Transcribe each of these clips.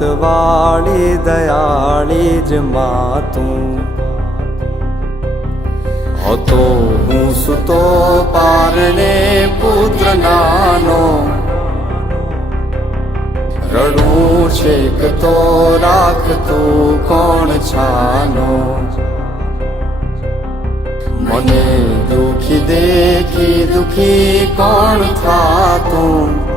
હેતવાળી દયાળી જ માં તું હતો હું સુતો પારણે પુત્ર નાનો રડું છેક તો રાખતું કોણ છાનો મને દુખી દેખી દુખી કોણ થાતું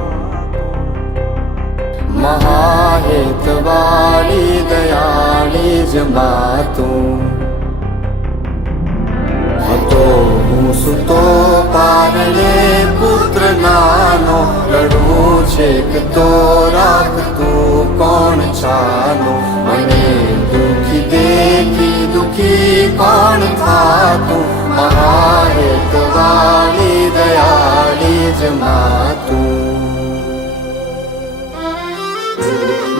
મહાહેતવાળી દયાળી જ માં તું હતો હું સુતો પારણે પુત્ર નાનો રડું છેક તો રાખતું કોણ છાનો મને દુખી દેખી દુખી કોણ થાતું મહાહેતવાળી દયાળી જ માં તું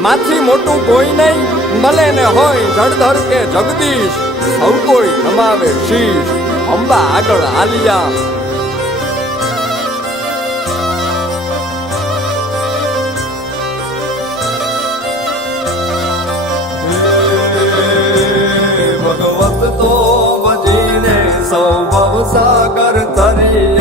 માથી મોટું કોઈ નહીં ભલે ને હોય જળધર કે જગદીશ સૌ કોઈ નમાવે શીશ અંબા આગળ આલિયા ભગવત તો ભજીને સૌ ભવ સાગર તરી